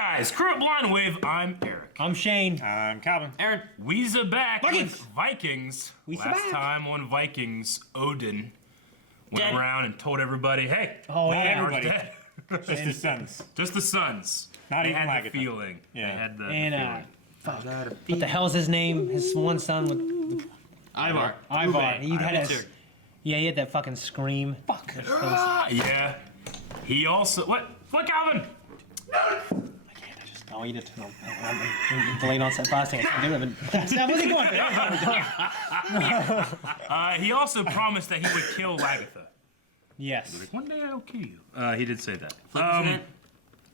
guys, Crew at Blind Wave. I'm Eric. I'm Shane. I'm Calvin. Aaron. Weezer back Vikings. with Vikings. Weezer Last back. time on Vikings, Odin went Dead. around and told everybody, hey, Oh, Not yeah. everybody. dead. Just his sons. Just the sons. Not they even had Lagatha. the feeling. Yeah. They had the And, feeling. fuck. What the hell's his name? His one son with Ivar. Ivar. He had Ivar. yeah, he had that fucking scream. Fuck. Yeah. He also, what Calvin? Oh, you just, no. I'm delayed on set fasting. I do have that wasn't going. He also promised that he would kill Lagatha. Yes. Like, one day I'll kill you. He did say that. Flip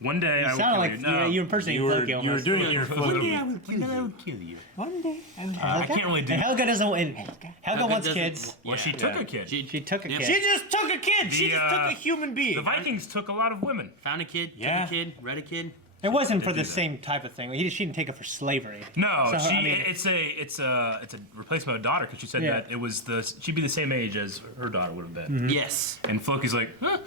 One day I will Sounded kill like you. No, you impersonating Loki You were almost. doing it your one day I foot. will kill you. I will kill you. One day. I can't really do And that. Helga doesn't win. Helga wants doesn't- kids. Well, she took a kid. She took a Yep. kid. She just took a kid. She The, just took a human being. The Vikings took a lot of women. Found a kid, Yeah. took a kid, read a kid. It wasn't for do the that. same type of thing. She didn't take it for slavery. No, So, she. I mean- it's a replacement of daughter because she said Yeah. that it was she'd be the same age as her daughter would have been. Mm-hmm. Yes. And Floki's like, huh?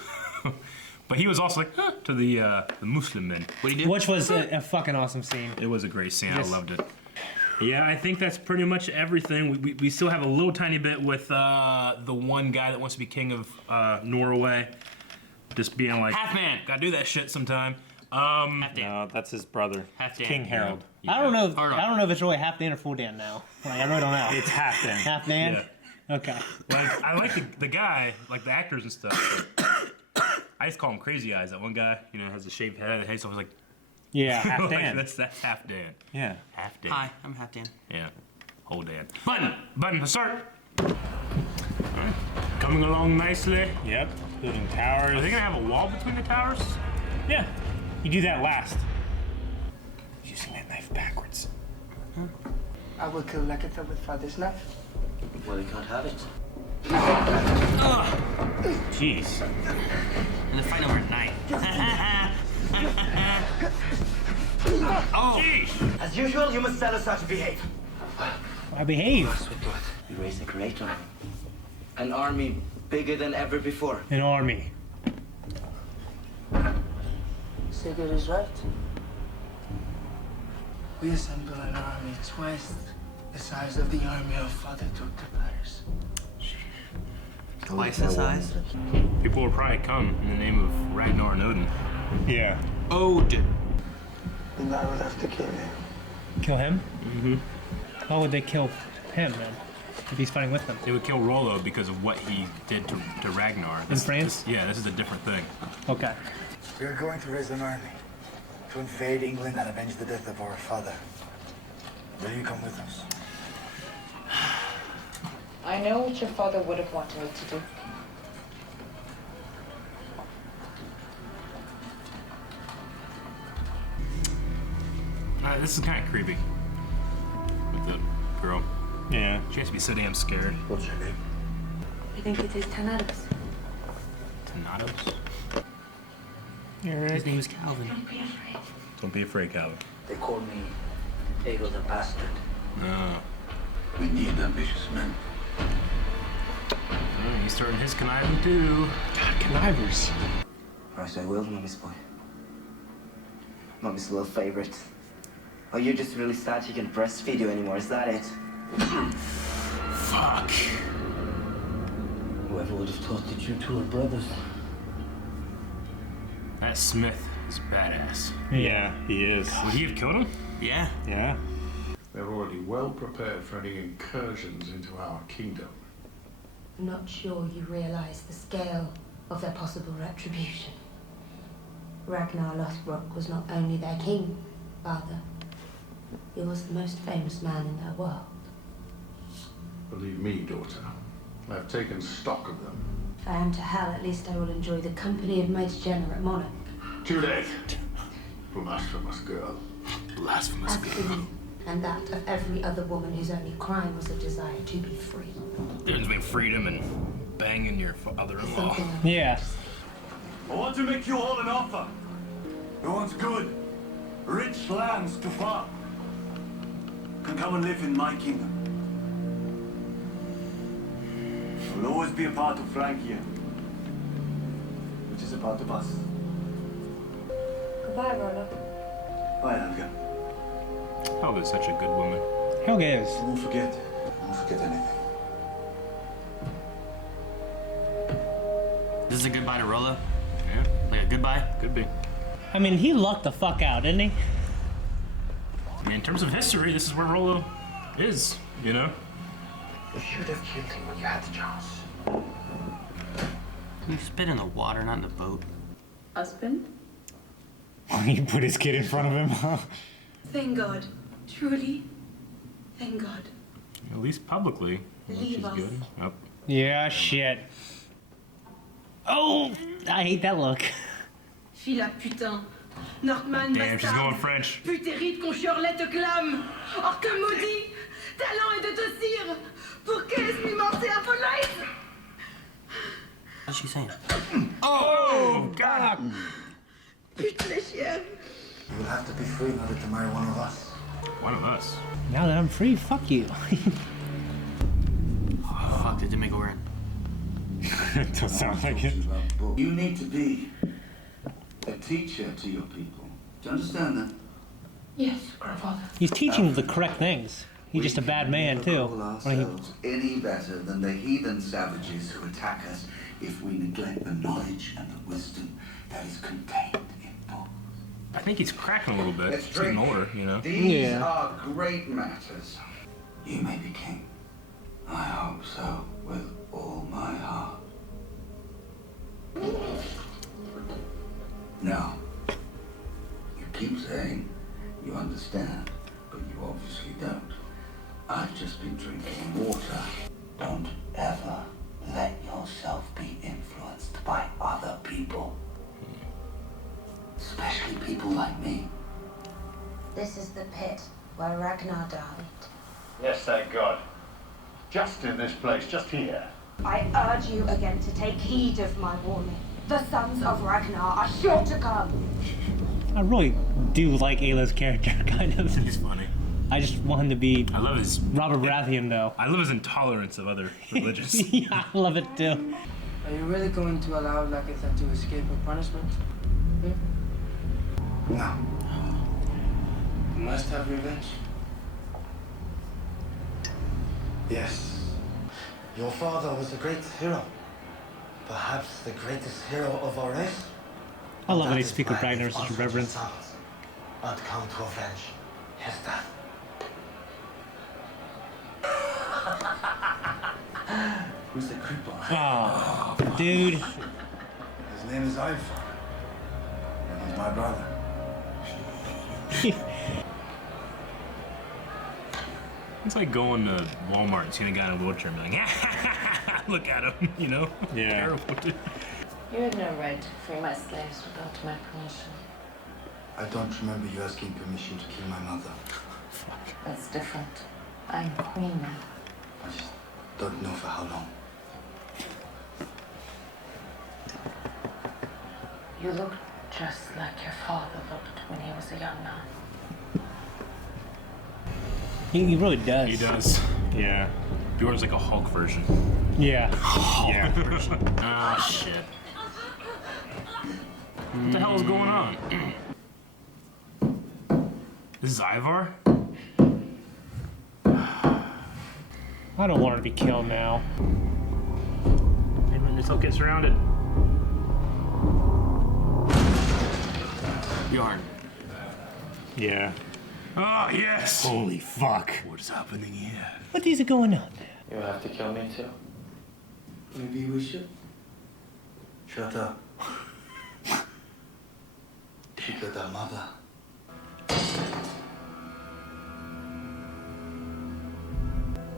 But he was also like, huh? To the Muslim men. What do you do? Which was a fucking awesome scene. It was a great scene. Yes. I loved it. Yeah, I think that's pretty much everything. We still have a little tiny bit with the one guy that wants to be king of Norway, just being like, Half man. gotta do that shit sometime. Half Dan. No, that's his brother. Half Dan. King Harold. I don't know. Hard on. I don't know if it's really half Dan or full Dan now. Like, I really don't know. It's half then. Half Dan. Yeah. Okay. Like I like the guy, like the actors and stuff. I just call him Crazy Eyes. That one guy, has a shaved head. He's always like, Yeah, half like, Dan. that's half Dan. Yeah. Half Dan. Hi, I'm Half Dan. Yeah. Whole Dan. Button. Start. Alright. Coming along nicely. Yep. Building Are towers. they gonna have a wall between the towers? Yeah. You do that last. Using that knife backwards. I will kill Lagatha with father's knife. Well, you can't have it. Jeez. And the fight over at night. Oh! Jeez. As usual, you must tell us how to behave. I behave. We raised a great army. An army bigger than ever before. An army. Sigurd is right. We assemble an army twice the size of the army our father took to Paris. Twice the size. People will probably come in the name of Ragnar and Odin. Yeah. Odin. And I would have to kill him. Kill him? Mm-hmm. How would they kill him then? If he's fighting with them? They would kill Rollo because of what he did to Ragnar. In France? This is a different thing. Okay. We are going to raise an army to invade England and avenge the death of our father. Will you come with us? I know what your father would have wanted me to do. This is kind of creepy. With the girl. Yeah. She has to be so damn scared. What's your name? I think it is Tanatos. Tanatos? His name is Calvin. Don't be afraid. Don't be afraid, Calvin. They call me Egil the Bastard. No. We need ambitious men. He's starting his conniving too. God, connivers. Right, I will, Mommy's boy. Mommy's little favorite. Oh, you're just really sad she can't breastfeed you anymore, is that it? Fuck. Whoever would have thought that you two were brothers? That Smith is badass. Yeah, he is. Would he have killed him? Yeah. Yeah. They're already well prepared for any incursions into our kingdom. I'm not sure you realize the scale of their possible retribution. Ragnar Lothbrok was not only their king, father. He was the most famous man in their world. Believe me, daughter, I've taken stock of them. If I am to hell, at least I will enjoy the company of my degenerate monarch. Too late. Blasphemous girl. Blasphemous As for girl. you, and that of every other woman whose only crime was a desire to be free. Difference between freedom and banging your father-in-law. Something I Yeah. I want to make you all an offer. You want good, rich lands to farm. Can come and live in my kingdom. You'll always be a part of Frankia, which is a part of us. Goodbye, Rollo. Bye, Helga. Helga's such a good woman. Helga is. I won't forget. I won't forget anything. This is a goodbye to Rollo? Yeah, Like a goodbye? could be. I mean, he lucked the fuck out, didn't he? I mean, in terms of history, this is where Rollo is, you know? You should have killed him when you had the chance. You spit in the water, not in the boat. Husband? He put his kid in front of him. Thank God. Truly. Thank God. At least publicly, which Leave is us. good. Yep. Yeah, shit. Oh, I hate that look. Fila putain. Northman Damn, she's going bastard. French. Putérite qu'on Shirley te clame. Or te maudit. Talent est de te cire. Pour qu'est-ce mi morte à Police? What's she saying? Oh, God! Pute les chiens. You will have to be free in order to marry one of us. One of us. Now that I'm free, fuck you. Fuck, did Jamaica wear It does sound like it. You need to be a teacher to your people. Do you understand that? Yes, grandfather. He's teaching the correct things. He's just a bad man, too. Call When he- ourselves any better than the heathen savages who attack us if we neglect the knowledge and the wisdom that is contained in books. I think he's cracking a little bit. Let's It's drink. getting older, you know? These Yeah. are great matters. You may be king. I hope so, with all my heart. Now, you keep saying you understand, but you obviously don't. I've just been drinking water. Don't ever let yourself be influenced by other people. Especially people like me. This is the pit where Ragnar died. Yes, thank God. Just in this place, just here. I urge you again to take heed of my warning. The sons of Ragnar are sure to come. I really do like Ayla's character, kind of. He's funny. I just want him to be I love his Robert Baratheon, though. I love his intolerance of other religions. Yeah, I love it, too. Are you really going to allow Lagatha to escape her punishment? No. You must have revenge. Yes. Your father was a great hero. Perhaps the greatest hero of our race. I love when That they is speak with why Ragnar his with such unfortunate reverence. sons aren't come to avenge his death. Who's the cripple? Oh, dude. His name is Ivar. And he's my brother. It's like going to Walmart and seeing a guy in a wheelchair and being like, look at him, you know? Yeah. Terrible, dude. You had no right to free my slaves without my permission. I don't remember you asking permission to kill my mother. That's different. I'm queen now. I just don't know for how long. You look just like your father looked when he was a young man. He really does. He does. Yeah. Bjorn's like a Hulk version. Yeah. Yeah. Ah, shit. What the hell is going on? This is Ivar? I don't want her to be killed now. Hey man, yourself get surrounded. Bjorn. Yeah. Oh, yes! Holy fuck. What is happening here? What is going on? You have to kill me too. Maybe we should. Shut up. You killed our mother.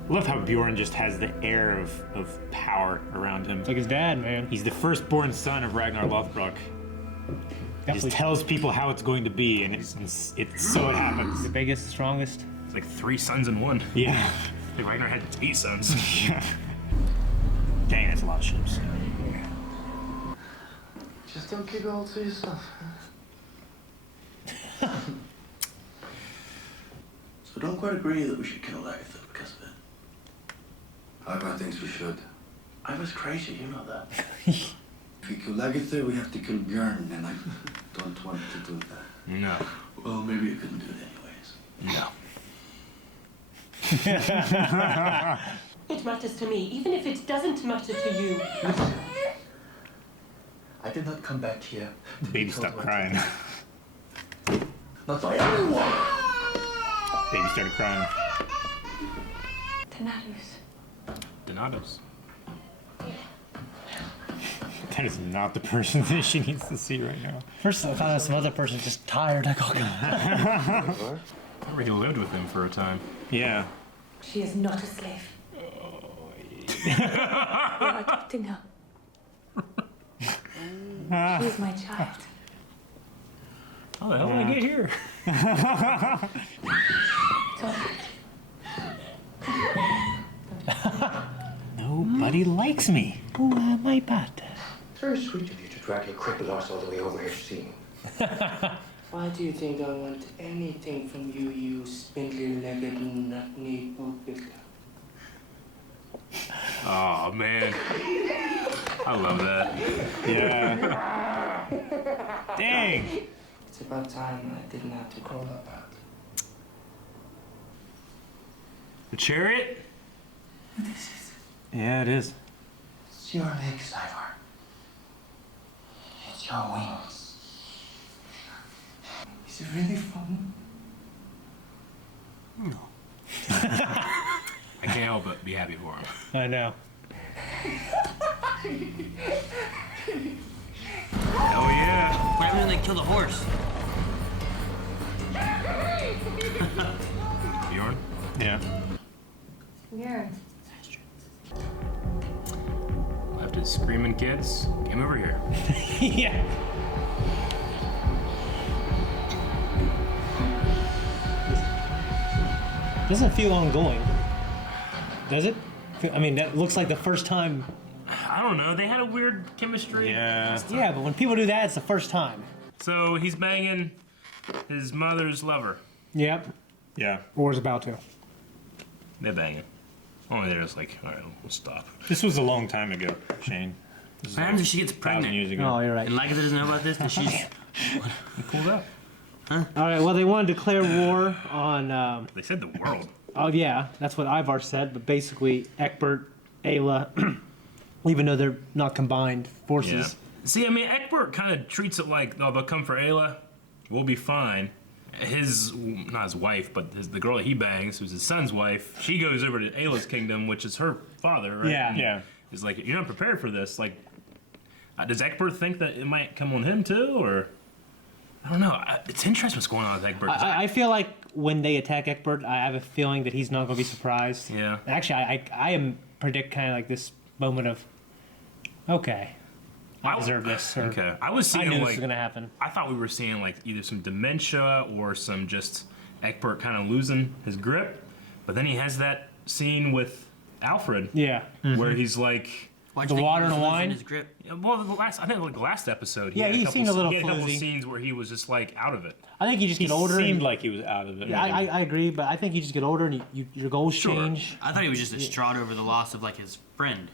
I love how Bjorn just has the air of power around him. It's like his dad, man. He's the firstborn son of Ragnar Lothbrok. He Definitely just tells people how it's going to be, and it's so it happens. the biggest, strongest. It's like 3 sons in one. Yeah. Like Ragnar had 8 sons. Dang, that's a lot of ships. Just don't keep it all to yourself. So don't quite agree that we should kill Agatha because of it. Ivar thinks we should. I was crazy, you know that. If we kill Agatha, we have to kill Björn, and I don't want to do that. No. Well, maybe you couldn't do it anyways. No. It matters to me, even if it doesn't matter to you. Listen, I did not come back here to be Baby told stopped what crying. to do. Not by anyone. Baby started crying. Donatos. That is not the person that she needs to see right now. First, I thought it was some other person just tired. Like, oh, God. I already lived with him for a time. Yeah. She is not a slave. We are adopting her. She is my child. How the hell did I get here? Nobody likes me. Oh, my bad. Very sweet of you to drag your crippled ass all the way over here to see me. Why do you think I want anything from you, you spindly-legged, nut-kneed bootlicker? Oh man, I love that. Yeah. Dang. It's about time I didn't have to crawl up out. The chariot? Yeah, it is. It's your legs, Ivar. It's your wings. Is it really fun? No. I can't help but be happy for him. I know. Hell yeah. What happened when they killed the horse? Bjorn? Yeah. Weird. Left his screaming kids. Came over here. Yeah. Doesn't feel ongoing, does it? I mean, that looks like the first time. I don't know. They had a weird chemistry. Yeah. Yeah, but when people do that, it's the first time. So he's banging his mother's lover. Yep. Yeah. Or is about to. They're banging. Only they're just like, all right, we'll stop. This was a long time ago, Shane. This is What happens if like she gets 1,000 pregnant? years ago. Oh, you're right. And Liza doesn't know about this, that she's... Cool that. All right. Well, they want to declare war on. They said the world. Oh yeah, that's what Ivar said. But basically, Egbert, Ayla, even though they're not combined forces. Yeah. See, I mean, Egbert kind of treats it like, oh, they'll come for Ayla. We'll be fine. His, not his wife, but the girl that he bangs, who's his son's wife, she goes over to Ayla's kingdom, which is her father, right? Yeah. And Yeah. He's like, you're not prepared for this. Like, does Egbert think that it might come on him too, or? I don't know. It's interesting what's going on with Egbert. I feel like when they attack Egbert, I have a feeling that he's not going to be surprised. Yeah. Actually, I am predict kind of like this moment of, okay, I deserve this. Or, Okay. I was I seeing knew this like was going to happen. I thought we were seeing like either some dementia or some just Egbert kind of losing his grip, but then he has that scene with Alfred Yeah. where he's like. Why'd The you think water he and was wine? losing his grip? Well, I think like the last episode. Yeah, had a he couple seemed a little he had a couple floozy. scenes where he was just like out of it. I think you just He get older. seemed and, like he was out of it. yeah, I agree, but I think you just get older and your goals Sure. change. I thought he was just distraught over the loss of, like, his friend.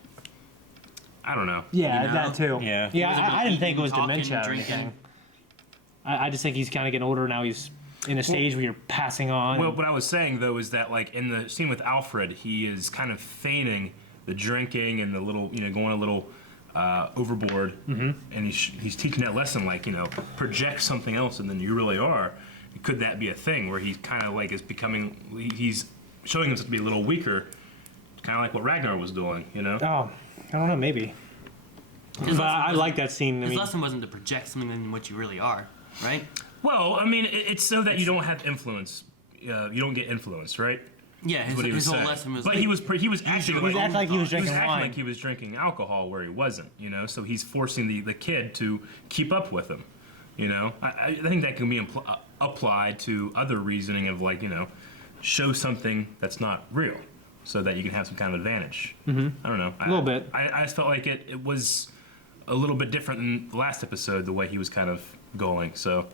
I don't know. Yeah, You know? that too. Yeah. Yeah, wasn't I didn't think it was eating, dementia talking, or drinking. anything. I just think he's kind of getting older now. He's in a stage where you're passing on. Well, what I was saying though is that like in the scene with Alfred, he is kind of feigning the drinking and the little, going a little overboard, and he's teaching that lesson like project something else and then you really are. Could that be a thing where he's kind of like is becoming he's showing himself to be a little weaker, kind of like what Ragnar was doing, Oh, I don't know, maybe. But I like that scene. I His mean, lesson wasn't to project something than what you really are, right? Well, I mean, it's so that you don't have influence. You don't get influenced, right? Yeah, That's what he was his whole saying. lesson was. But like, he was acting He was like acting like he was he was drinking acting wine. like he was drinking alcohol where he wasn't. So he's forcing the kid to keep up with him. I think that can be applied to other reasoning of like show something that's not real, so that you can have some kind of advantage. I don't know. A little bit. I just felt like it was a little bit different than the last episode, the way he was kind of going. So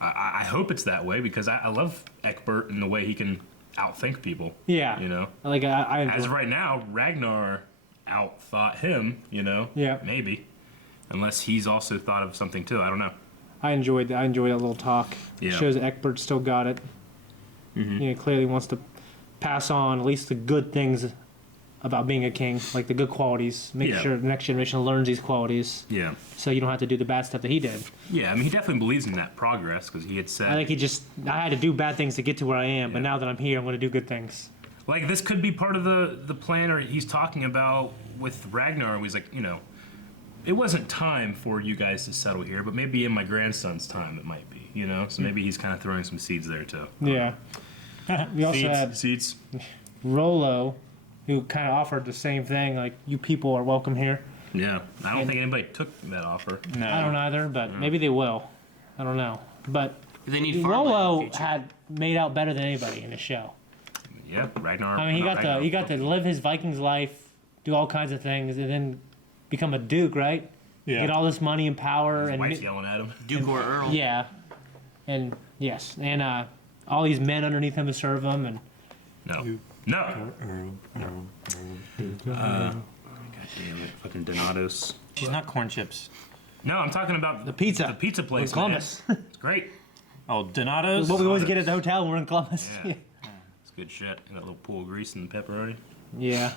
I hope it's that way because I love Egbert and the way he can outthink people. yeah. Like I As of right now, Ragnar outthought him. Yeah. Maybe, unless he's also thought of something too. I don't know. I enjoyed that little talk. Yeah. Shows that Egbert still got it. Clearly wants to pass on at least the good things about being a king, like the good qualities. Make sure the next generation learns these qualities. Yeah. So you don't have to do the bad stuff that he did. Yeah, I mean, he definitely believes in that progress because he had said. I think I had to do bad things to get to where I am, but now that I'm here, I'm going to do good things. Like, this could be part of the plan, or he's talking about with Ragnar. He's like, it wasn't time for you guys to settle here, but maybe in my grandson's time it might be, So maybe he's kind of throwing some seeds there, too. Yeah. We also had Seeds. Rollo, who kind of offered the same thing, like, you people are welcome here. Yeah. I don't think anybody took that offer. No. I don't either, but maybe they will. I don't know. But They need farmland in the Rollo future. had made out better than anybody in the show. Yeah, Ragnar. I mean, Ragnar. he got to live his Vikings life, do all kinds of things, and then become a duke, right? Yeah. Get all this money and power His and wife's yelling at him. Duke or Earl. yeah, and yes, and all these men underneath him to serve him, and No. God damn it. Fucking Donatos. She's not corn chips. No, I'm talking about the pizza, the pizza place. in Columbus. Man. It's great. Oh, Donato's? What we always get at the hotel when we're in Columbus. Yeah. It's good shit. Got a little pool of grease and pepperoni. Yeah.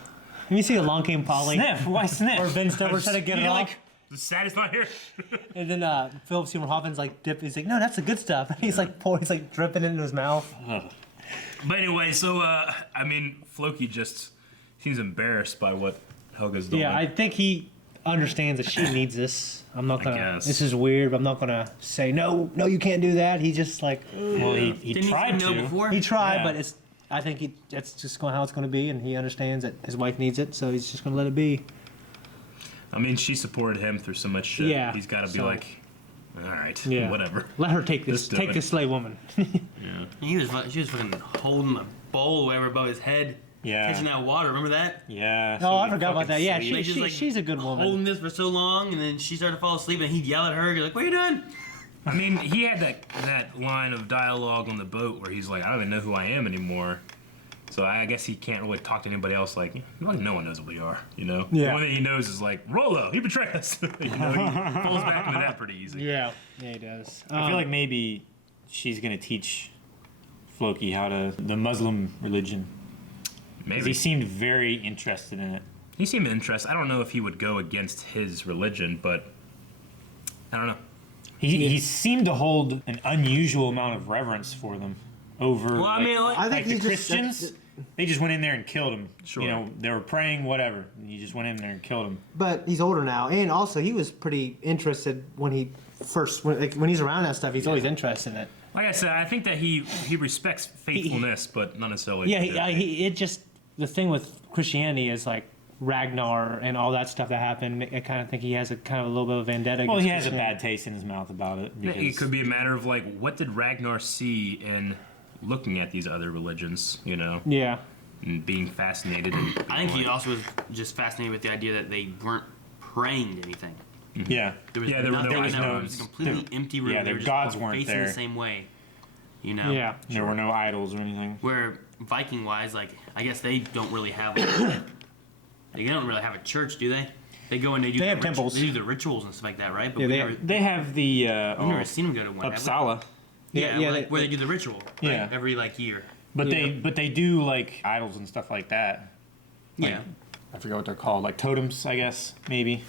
Have you seen Along Came Polly? Sniff. Why sniff? Or Ben Stiller trying to get it You're off. like, the sad is not here. And then Philip Seymour Hoffman's like he's like, no, that's the good stuff. And he's like dripping it into his mouth. But anyway, so I mean, Floki just seems embarrassed by what Helga's doing. Yeah, I think he understands that she needs this. I'm not gonna. guess. This is weird, but I'm not gonna say no. You can't do that. He just like Well, he Didn't tried he say no to. before? he tried, Yeah. but it's. I think that's just how it's going to be, and he understands that his wife needs it, so he's just going to let it be. I mean, she supported him through so much shit. Yeah, He's got to be so- like, all right, Yeah. whatever. Let her take this. Let's do Take it. this slave woman. Yeah. She was fucking holding a bowl or whatever above his head, Yeah. catching that water. Remember that? Yeah. Oh, I forgot about that. Yeah, sleep. Like, just, like, she's a good woman. Holding this for so long, and then she started to fall asleep, and he'd yell at her. You're like, "What are you doing?" I mean, he had that line of dialogue on the boat where he's like, I don't even know who I am anymore. So I guess he can't really talk to anybody else. Like no one knows what we are, Yeah. The only thing he knows is like Rollo. He betrayed us. He falls back into that pretty easy. Yeah, he does. I feel like maybe she's gonna teach Floki the Muslim religion. 'Cause Maybe he seemed very interested in it. he seemed interested. I don't know if he would go against his religion, but I don't know. He seemed to hold an unusual amount of reverence for them over. Well, I mean, like, I think like the he's just Christians. They just went in there and killed him. Sure. They were praying, whatever. And you just went in there and killed him. But he's older now, and also he was pretty interested when when he's around that stuff. He's always interested in it. Like I said, I think that he respects faithfulness, but not necessarily. Yeah, it just the thing with Christianity is like Ragnar and all that stuff that happened. I kind of think he has a kind of a little bit of vendetta. Well, against he has a Christianity. bad taste in his mouth about it. Yeah, it because- could be a matter of like, what did Ragnar see in looking at these other religions? Yeah. And being fascinated. And I think he also was just fascinated with the idea that they weren't praying to anything. Yeah. There was Yeah, there were nothing. no I know, idols. it was a completely empty room. yeah, they their were just gods all weren't facing there. the same way. Yeah. There were no idols or anything. Where Viking wise, like I guess they don't really have. They don't really have a church, do they? They go and they do. They the have temples. They do the rituals and stuff like that, right? But Yeah, we they never, have- They have the we've never seen them go to one. have we? Uppsala, Yeah, Yeah, where they do the ritual. Right? Yeah. Every year. but Yeah. they do like idols and stuff like that. Like, Yeah. I forget what they're called, like totems, I guess, maybe.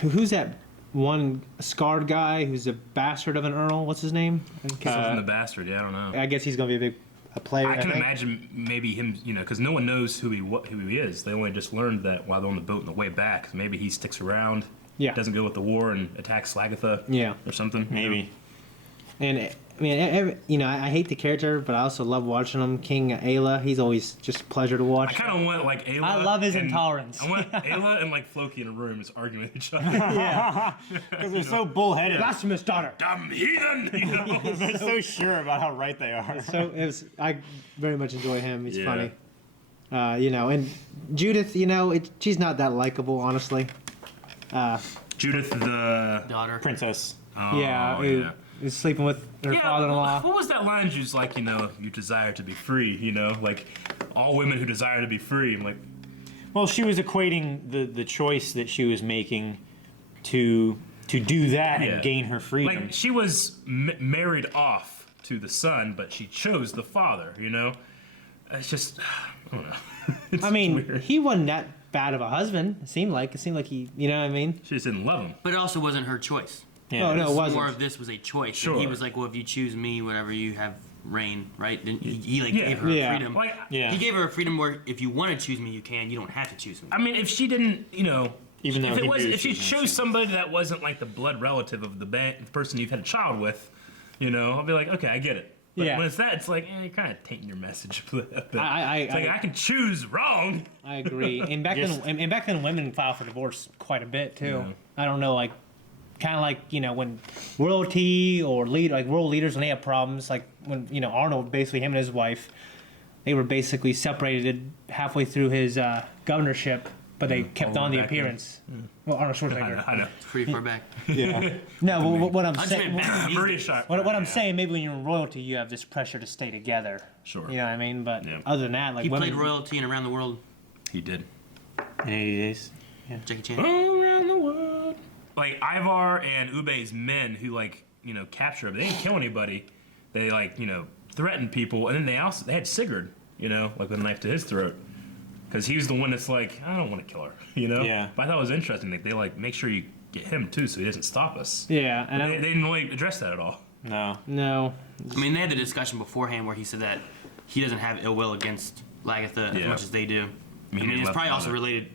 Who's that one scarred guy who's a bastard of an earl? What's his name? From the bastard. Yeah, I don't know. I guess he's going to be a player. I can think. imagine maybe him, because no one knows who he is. They only just learned that while they're on the boat on the way back. So maybe he sticks around, Yeah. doesn't go with the war and attacks Slagatha, Yeah. or something. Maybe. And I mean, I hate the character, but I also love watching him. King Ayla, he's always just a pleasure to watch. I kind of want like Ayla. I love his and- intolerance. I want Ayla and like Floki in a room just arguing with each other. Because they're so bullheaded. Blasphemous daughter. Dumb heathen. They're so sure about how right they are. So I very much enjoy him. He's Yeah. funny. And Judith, she's not that likable, honestly. Judith the Daughter. Princess. oh, who is sleeping with her father-in-law. What was that line? She was like, you desire to be free. Like all women who desire to be free. I'm like, Well, she was equating the choice that she was making to to do that Yeah. and gain her freedom. Like she was married off to the son, but she chose the father. You know, it's just I don't know. It's I mean, weird. he wasn't that bad of a husband. It seemed like he, you know what I mean? She just didn't love him. But it also wasn't her choice. yeah. Oh, no, it This wasn't. More of this was a choice. Sure. And he was like, well, if you choose me, whatever, you have reign, right? Then he like Yeah. gave her Yeah. freedom. Like, Yeah. He gave her a freedom where if you want to choose me, you can. You don't have to choose me. I mean, if she didn't, you know, Even though if he knew if she she was chose innocent. somebody that wasn't like the blood relative of the person you've had a child with, you know, I'll be like, okay, I get it. But Yeah. when it's that, it's like, you're kind of tainting your message a bit. It's like, I I can choose wrong. I agree. And back Just- then, and back then, women filed for divorce quite a bit too. Yeah. I don't know, like, kind of like when royalty or world leaders when they have problems, like when Arnold, basically him and his wife, they were basically separated halfway through his governorship, but they kept all on the back then. appearance. Well, Arnold Schwarzenegger. I know. It's pretty far back. Yeah. No, but what I'm I just saying. meant back these Pretty days. sharp. What I'm saying, maybe when you're in royalty, you have this pressure to stay together. Sure. You know what I mean? But Yeah. other than that, like He women, played royalty and around the world. He did. In 80 days. Jackie Chan. Around the world. Like Ivar and Ube's men who capture him. They didn't kill anybody. They threatened people, and then they had Sigurd, with a knife to his throat, because he was the one that's like, I don't want to kill her, Yeah. But I thought it was interesting. Like they make sure you get him too, so he doesn't stop us. Yeah, and They didn't really address that at all. No. no, I mean, they had the discussion beforehand where he said that he doesn't have ill will against Lagatha as Yeah. much as they do. I he mean, it's left probably on also it. related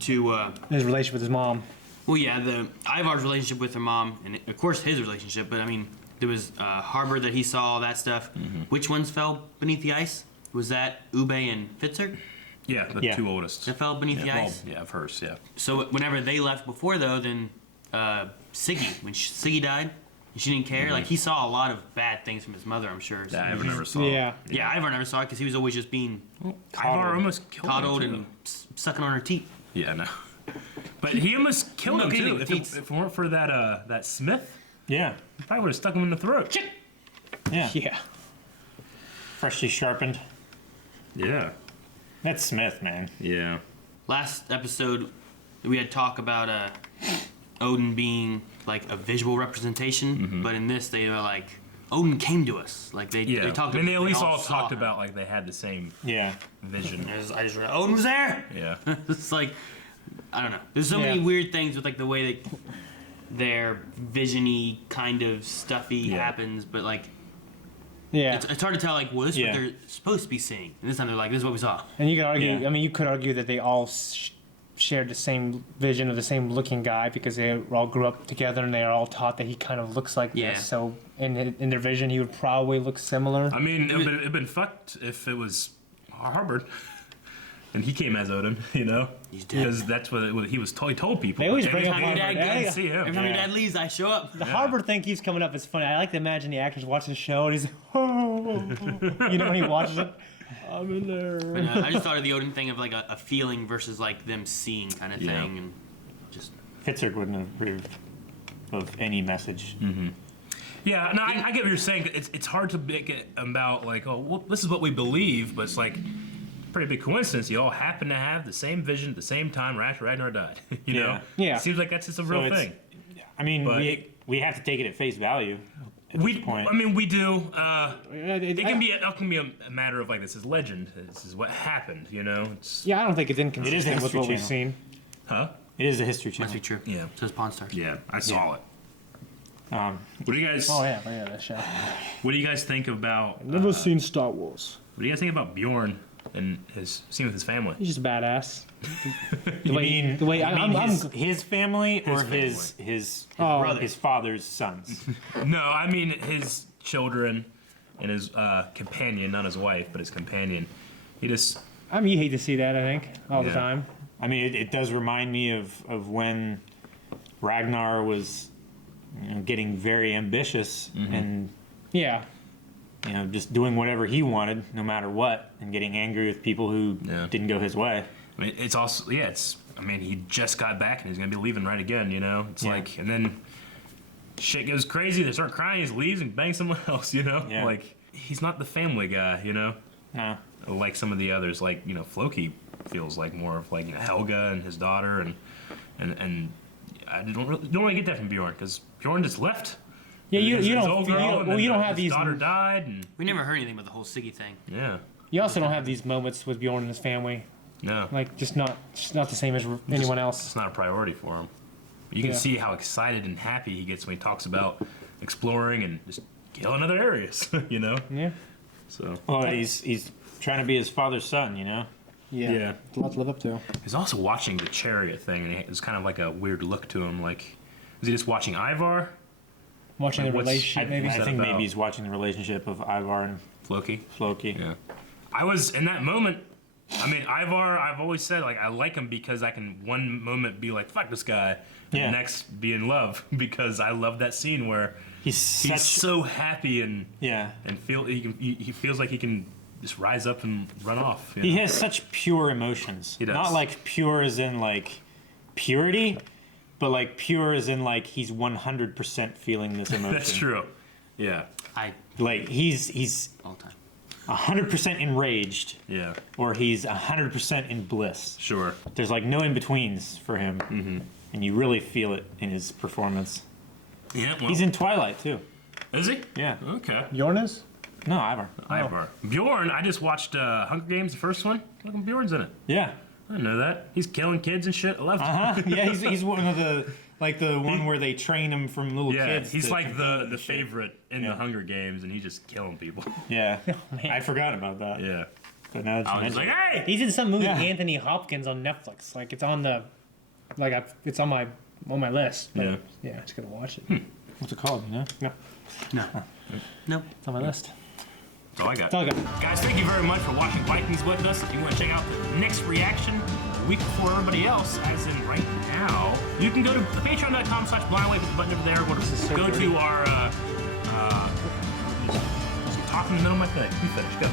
to, his relationship with his mom. well, yeah, the Ivar's relationship with her mom, and of course his relationship. But I mean, there was Harbor that he saw, all that stuff. Mm-hmm. Which ones fell beneath the ice? Was that Ube and Fitzur Yeah, the Yeah. two oldest. that fell beneath the Well, ice? yeah, of hers, yeah. So whenever they left before, though, then Siggy, when Siggy died, and she didn't care. Like he saw a lot of bad things from his mother, I'm sure. So That I never saw. Yeah. yeah, Ivar never saw it because he was always just being Ivar almost killed coddled him, too. and sucking on her teeth. Yeah, no. But he almost killed him Milking too. the If teats. it weren't for that Smith, Yeah. he probably would have stuck him in the throat. Yeah. Yeah. Freshly sharpened. Yeah. That's Smith, man. Yeah. Last episode, we had talk about Odin being like a visual representation, but in this, they were like, Odin came to us. Like they Yeah. talked. And they at least all saw talked her. about like they had the same Yeah. vision. I just read, Odin was there. Yeah. It's like, I don't know. There's so Yeah. many weird things with like the way that their visiony kind of stuffy Yeah. happens, but like Yeah. it's hard to tell. Like, well, this is Yeah. what they're supposed to be seeing, and this time they're like, this is what we saw. And you could argue. Yeah. I mean, you could argue that they all shared the same vision of the same looking guy because they all grew up together and they are all taught that he kind of looks like Yeah. this. So in their vision, he would probably look similar. I mean, it'd been fucked if it was Harvard. And he came as Odin, He's dead. because that's what he was told. He told people. They always Every bring up time Harvard. you Yeah, didn't yeah. see him. Every time your Yeah. dad leaves, I show up. The Harvard thing keeps coming up. It's funny. I like to imagine the actors watching the show and he's, when he watches it, I'm in there. But, I just thought of the Odin thing of like a feeling versus like them seeing kind of Yeah. thing, and just Fitzurg wouldn't have approved of any message. Yeah, no, I get what you're saying. It's hard to make it about like, oh, well, this is what we believe, but it's like pretty big coincidence. You all happen to have the same vision at the same time right after Ragnar died. you know? Yeah. It seems like that's just a real it's- thing. I mean, But- we have to take it at face value. At We, this point. I mean, we do. It can I- be a matter of like this is legend. This is what happened. It's, Yeah, I don't think it's It inconsistent is a with History what we've Channel. seen. huh? It is a History Channel. must be true. Yeah. Says Pawn Stars. Yeah, I saw it. Um, What do you guys? Oh yeah, that show. What do you guys think about? Never seen Star Wars. What do you guys think about Bjorn and his scene with his family? He's just a badass. you mean, the way you I'm- mean I'm- his family or His his Oh. his father's sons? No, I mean his children and his companion, not his wife, but his companion. He just I mean, you hate to see that. I think all the Yeah. time. I mean, it does remind me of when Ragnar was getting very ambitious and Yeah. just doing whatever he wanted, no matter what, and getting angry with people who Yeah. didn't go his way. I mean, it's also I mean, he just got back and he's gonna be leaving right again. It's Yeah. like, and then shit goes crazy. They start crying. He leaves and bangs someone else. Yeah. Like he's not the family guy. No. Like some of the others. Like Floki feels like more of like Helga and his daughter and I don't really get that from Bjorn because Bjorn just left. Yeah, you His don't. old girl, and You then, don't have his these. daughter died, and We never heard anything about the whole Siggy thing. yeah, You also don't have these moments with Bjorn and his family. no, Like just not the same as anyone else. it's not a priority for him. You can Yeah. see how excited and happy he gets when he talks about exploring and just killing other areas. You know, Yeah. so Well, he's trying to be his father's son, you know. Yeah. Yeah. A lot to live up to. he's also watching the chariot thing, and it's kind of like a weird look to him. Like, is he just watching Ivar? Watching Like, the what's- relationship, maybe. I think about? maybe he's watching the relationship of Ivar and Floki? Floki. Yeah. I was in that moment. I mean, Ivar, I've always said, like, I like him because I can one moment be like, fuck this guy, and Yeah. the next be in love because I love that scene where He's he's such so happy and yeah. he feels like he can just rise up and run off. You He know? has such pure emotions. He does. Not like pure as in like purity, but like pure as in like he's 100% feeling this emotion. That's true. Yeah. Like he's All time. 100% enraged, Yeah. or he's 100% in bliss. Sure. There's like no in betweens for him, and you really feel it in his performance. Yeah. Well, He's in Twilight too. is he? Yeah. Okay. Bjorn is? No, Ivar. Ivar. Bjorn, I just watched Hunger Games, the first one. Look, Bjorn's in it. Yeah. I didn't know that. He's killing kids and shit. I love it. Huh? Yeah, he's one of the like the one where they train him from little Yeah, kids. he's to like the compete and shit. favorite in Yeah. the Hunger Games, and he's just killing people. Yeah. I forgot about that. Yeah. But now that you I was just mention like, it. hey! He's in some movie, Yeah. Anthony Hopkins on Netflix. Like it's on the, it's on my list. But, Yeah. Yeah, just gonna watch it. What's it called? You know? No, No. it's on my list. That's all I got. It's all good. Guys, thank you very much for watching Vikings with us. If you want to check out the next reaction, a week before everybody else, as in right now, you can go to patreon.com/blindwave, hit the button over there. Go to our, talk in the middle of my thing. You finish, go.